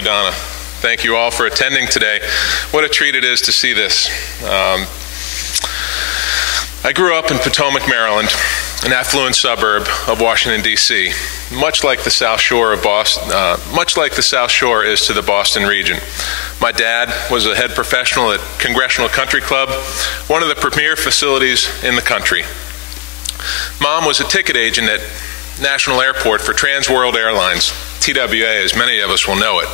you, Donna. Thank you all for attending today. What a treat it is to see this. I grew up in Potomac, Maryland, an affluent suburb of Washington, D.C., much like the South Shore of Boston, much like the South Shore is to the Boston region. My dad was a head professional at Congressional Country Club, one of the premier facilities in the country. Mom was a ticket agent at National Airport for Trans World Airlines, TWA, as many of us will know it.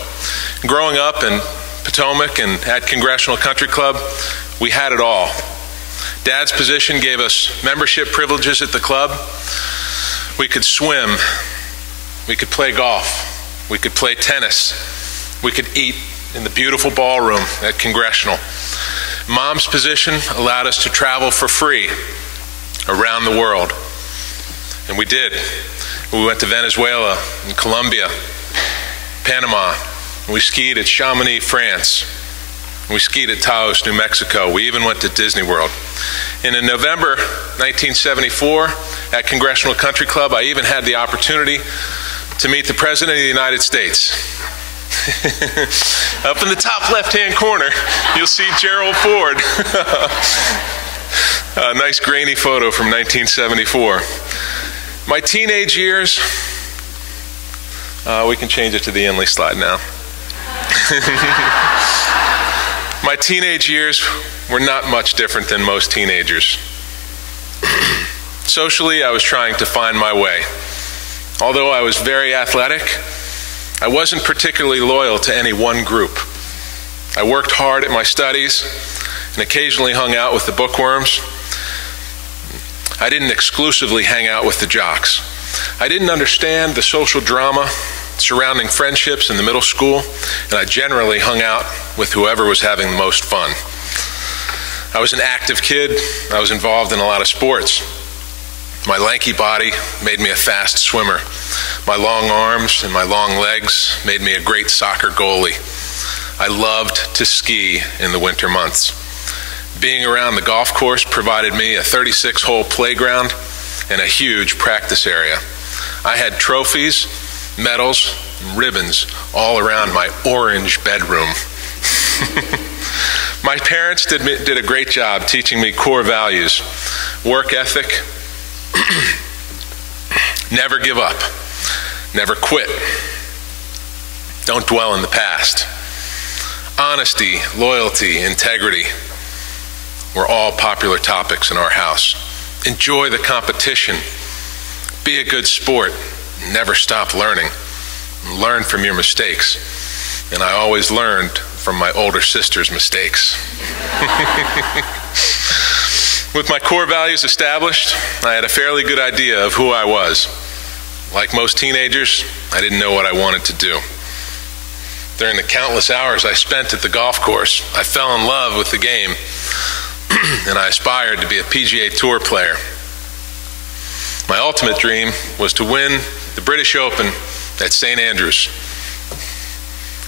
Growing up in Potomac and at Congressional Country Club, we had it all. Dad's position gave us membership privileges at the club. We could swim, we could play golf, we could play tennis, we could eat in the beautiful ballroom at Congressional. Mom's position allowed us to travel for free around the world, and we did. We went to Venezuela and Colombia, Panama. We skied at Chamonix, France. We skied at Taos, New Mexico. We even went to Disney World. And in November 1974, at Congressional Country Club, I even had the opportunity to meet the President of the United States. Up in the top left-hand corner, you'll see Gerald Ford. A nice grainy photo from 1974. My teenage years, we can change it to the Inly slide now. My teenage years were not much different than most teenagers. Socially, I was trying to find my way. Although I was very athletic, I wasn't particularly loyal to any one group. I worked hard at my studies and occasionally hung out with the bookworms. I didn't exclusively hang out with the jocks. I didn't understand the social drama surrounding friendships in the middle school, and I generally hung out with whoever was having the most fun. I was an active kid. I was involved in a lot of sports. My lanky body made me a fast swimmer. My long arms and my long legs made me a great soccer goalie. I loved to ski in the winter months. Being around the golf course provided me a 36-hole playground and a huge practice area. I had trophies, medals, and ribbons all around my orange bedroom. My parents did a great job teaching me core values: work ethic, never give up, never quit, don't dwell in the past. Honesty, loyalty, integrity were all popular topics in our house. Enjoy the competition, be a good sport, never stop learning, learn from your mistakes. And I always learned from my older sister's mistakes. With my core values established, I had a fairly good idea of who I was. Like most teenagers, I didn't know what I wanted to do. During the countless hours I spent at the golf course, I fell in love with the game, and I aspired to be a PGA Tour player. My ultimate dream was to win the British Open at St. Andrews.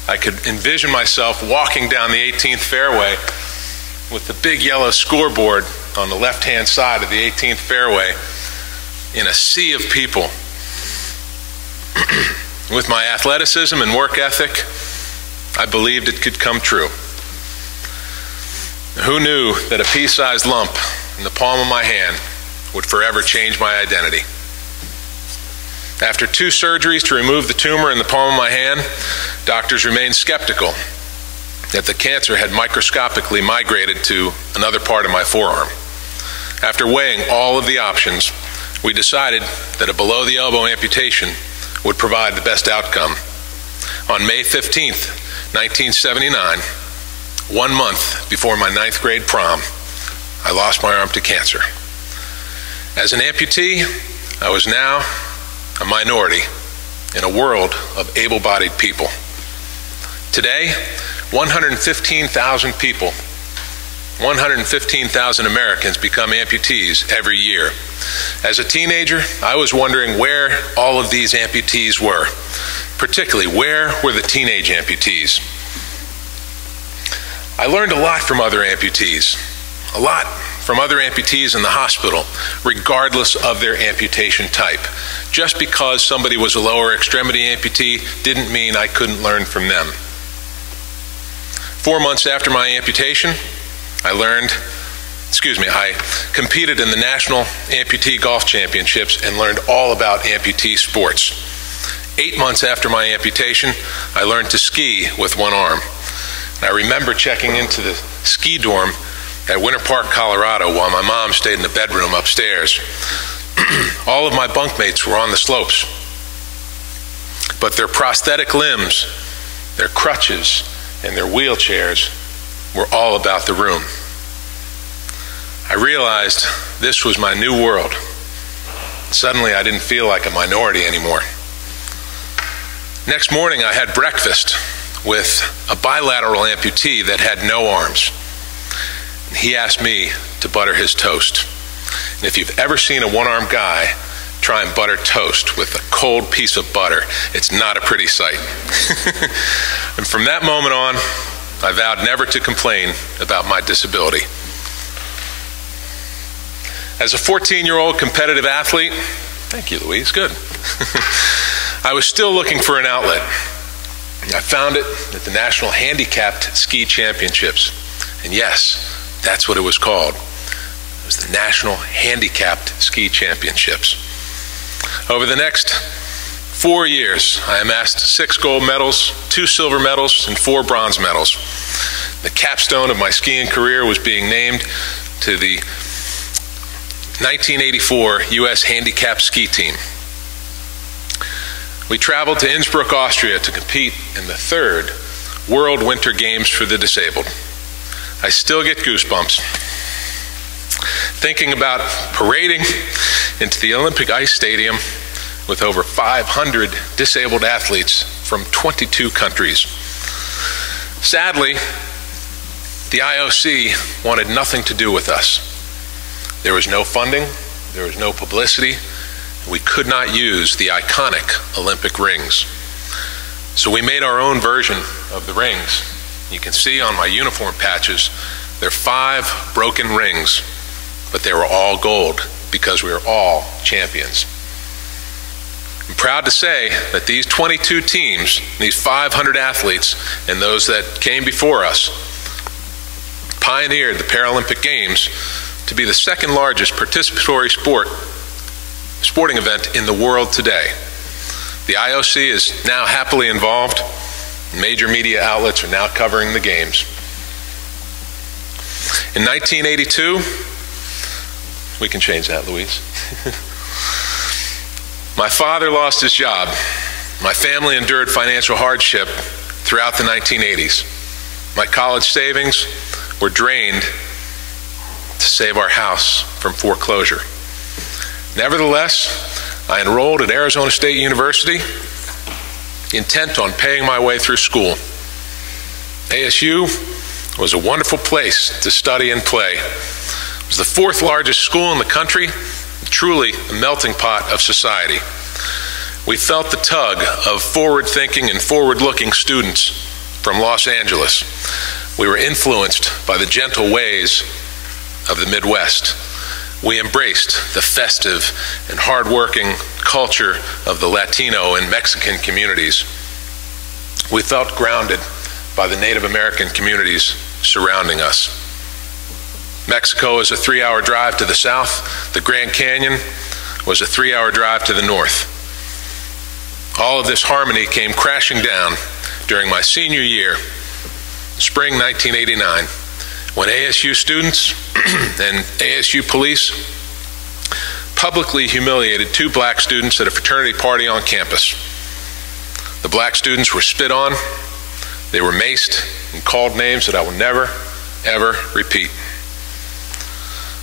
I could envision myself walking down the 18th fairway with the big yellow scoreboard on the left-hand side of the 18th fairway in a sea of people. With my athleticism and work ethic, I believed it could come true. Who knew that a pea-sized lump in the palm of my hand would forever change my identity? After 2 surgeries to remove the tumor in the palm of my hand, doctors remained skeptical that the cancer had microscopically migrated to another part of my forearm. After weighing all of the options, we decided that a below-the-elbow amputation would provide the best outcome. On May 15th, 1979, 1 month before my 9th grade prom, I lost my arm to cancer. As an amputee, I was now a minority in a world of able-bodied people. Today, 115,000 people, 115,000 Americans become amputees every year. As a teenager, I was wondering where all of these amputees were. Particularly, where were the teenage amputees? I learned a lot from other amputees. A lot from other amputees in the hospital, regardless of their amputation type. Just because somebody was a lower extremity amputee didn't mean I couldn't learn from them. 4 months after my amputation, I competed in the National Amputee Golf Championships and learned all about amputee sports. 8 months after my amputation, I learned to ski with one arm. And I remember checking into the ski dorm at Winter Park, Colorado, while my mom stayed in the bedroom upstairs. All of my bunkmates were on the slopes, but their prosthetic limbs, their crutches, and their wheelchairs were all about the room. I realized this was my new world. Suddenly, I didn't feel like a minority anymore. Next morning, I had breakfast with a bilateral amputee that had no arms. He asked me to butter his toast. And if you've ever seen a one-armed guy try and butter toast with a cold piece of butter, it's not a pretty sight. And from that moment on, I vowed never to complain about my disability. As a 14-year-old competitive athlete, thank you, Louise, good. I was still looking for an outlet. I found it at the National Handicapped Ski Championships. And yes, that's what it was called. It was the National Handicapped Ski Championships. Over the next 4 years, I amassed 6 gold medals, 2 silver medals, and 4 bronze medals. The capstone of my skiing career was being named to the 1984 U.S. Handicapped Ski Team. We traveled to Innsbruck, Austria to compete in the 3rd World Winter Games for the Disabled. I still get goosebumps thinking about parading into the Olympic ice stadium with over 500 disabled athletes from 22 countries. Sadly, the IOC wanted nothing to do with us. There was no funding, there was no publicity, and we could not use the iconic Olympic rings. So we made our own version of the rings. You can see on my uniform patches, there are 5 broken rings, but they were all gold because we were all champions. I'm proud to say that these 22 teams, these 500 athletes, and those that came before us, pioneered the Paralympic Games to be the 2nd largest participatory sporting event in the world today. The IOC is now happily involved. Major media outlets are now covering the Games. In 1982, we can change that, Louise. My father lost his job. My family endured financial hardship throughout the 1980s. My college savings were drained to save our house from foreclosure. Nevertheless, I enrolled at Arizona State University, intent on paying my way through school. ASU was a wonderful place to study and play. It was the 4th largest school in the country, truly a melting pot of society. We felt the tug of forward-thinking and forward-looking students from Los Angeles. We were influenced by the gentle ways of the Midwest. We embraced the festive and hard-working culture of the Latino and Mexican communities. We felt grounded by the Native American communities surrounding us. Mexico is a 3-hour drive to the south. The Grand Canyon was a 3-hour drive to the north. All of this harmony came crashing down during my senior year, spring 1989, when ASU students and ASU police publicly humiliated 2 black students at a fraternity party on campus. The black students were spit on, they were maced and called names that I will never, ever repeat.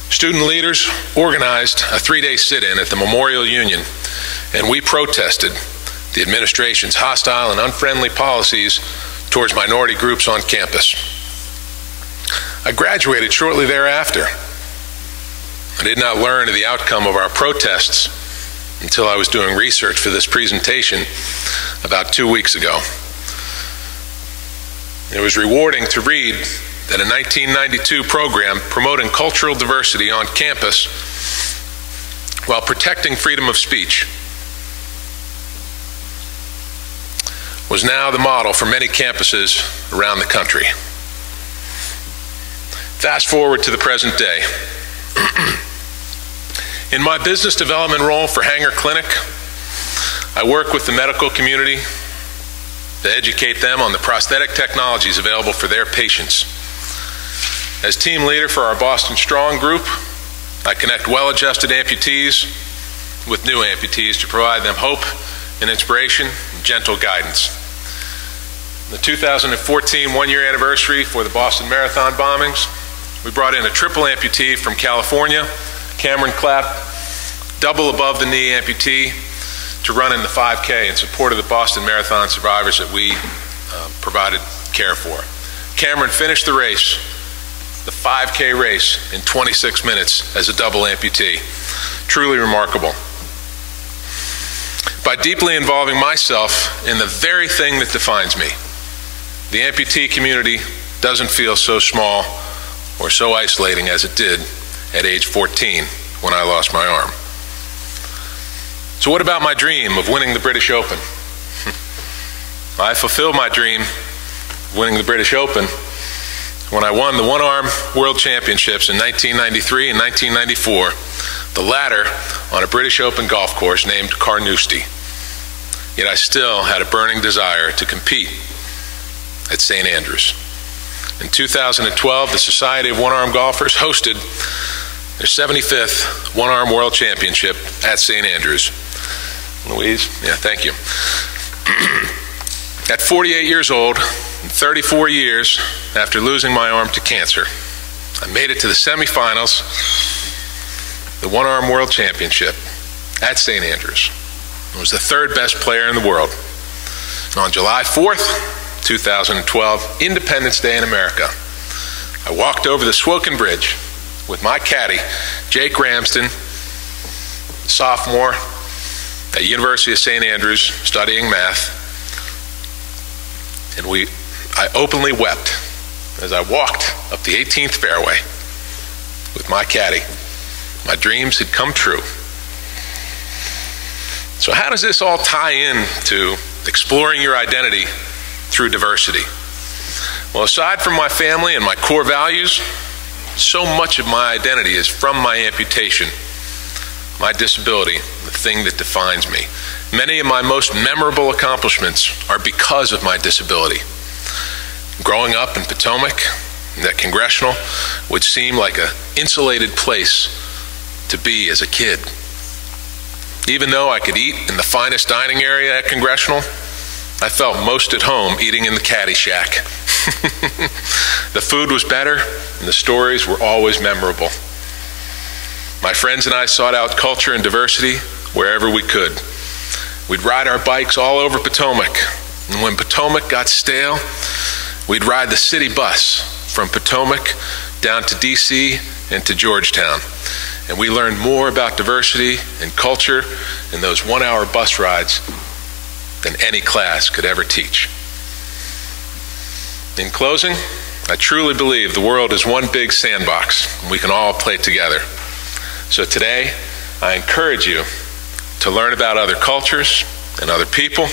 Student leaders organized a 3-day sit-in at the Memorial Union, and we protested the administration's hostile and unfriendly policies towards minority groups on campus. I graduated shortly thereafter. I did not learn of the outcome of our protests until I was doing research for this presentation about 2 weeks ago. It was rewarding to read that a 1992 program promoting cultural diversity on campus while protecting freedom of speech was now the model for many campuses around the country. Fast forward to the present day. In my business development role for Hanger Clinic, I work with the medical community to educate them on the prosthetic technologies available for their patients. As team leader for our Boston Strong group, I connect well-adjusted amputees with new amputees to provide them hope and inspiration and gentle guidance. In the 2014 one-year anniversary for the Boston Marathon bombings, we brought in a triple amputee from California, Cameron Clapp, double above the knee amputee, to run in the 5K in support of the Boston Marathon survivors that we provided care for. Cameron finished the race, the 5K race, in 26 minutes as a double amputee. Truly remarkable. By deeply involving myself in the very thing that defines me, the amputee community doesn't feel so small or so isolating as it did at age 14 when I lost my arm. So what about my dream of winning the British Open? I fulfilled my dream of winning the British Open when I won the one-arm World Championships in 1993 and 1994, the latter on a British Open golf course named Carnoustie. Yet I still had a burning desire to compete at St. Andrews. In 2012, the Society of One-Arm Golfers hosted their 75th One-Arm World Championship at St. Andrews. Louise, yeah, thank you. At 48 years old, and 34 years after losing my arm to cancer, I made it to the semi-finals, the One-Arm World Championship at St. Andrews. I was the third best player in the world. And on July 4th, 2012, Independence Day in America, I walked over the Swoken Bridge with my caddy, Jake Ramsden, sophomore at University of St. Andrews, studying math, and I openly wept as I walked up the 18th fairway with my caddy. My dreams had come true. So how does this all tie in to exploring your identity through diversity? Well, aside from my family and my core values, so much of my identity is from my amputation, my disability, the thing that defines me. Many of my most memorable accomplishments are because of my disability. Growing up in Potomac, that congressional would seem like an insulated place to be as a kid. Even though I could eat in the finest dining area at congressional, I felt most at home eating in the caddy shack. The food was better, and the stories were always memorable. My friends and I sought out culture and diversity wherever we could. We'd ride our bikes all over Potomac, and when Potomac got stale, we'd ride the city bus from Potomac down to DC and to Georgetown. And we learned more about diversity and culture in those one-hour bus rides than any class could ever teach. In closing, I truly believe the world is one big sandbox, and we can all play together. So today, I encourage you to learn about other cultures and other people.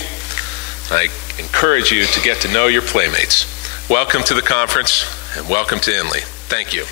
I encourage you to get to know your playmates. Welcome to the conference, and welcome to Inly. Thank you.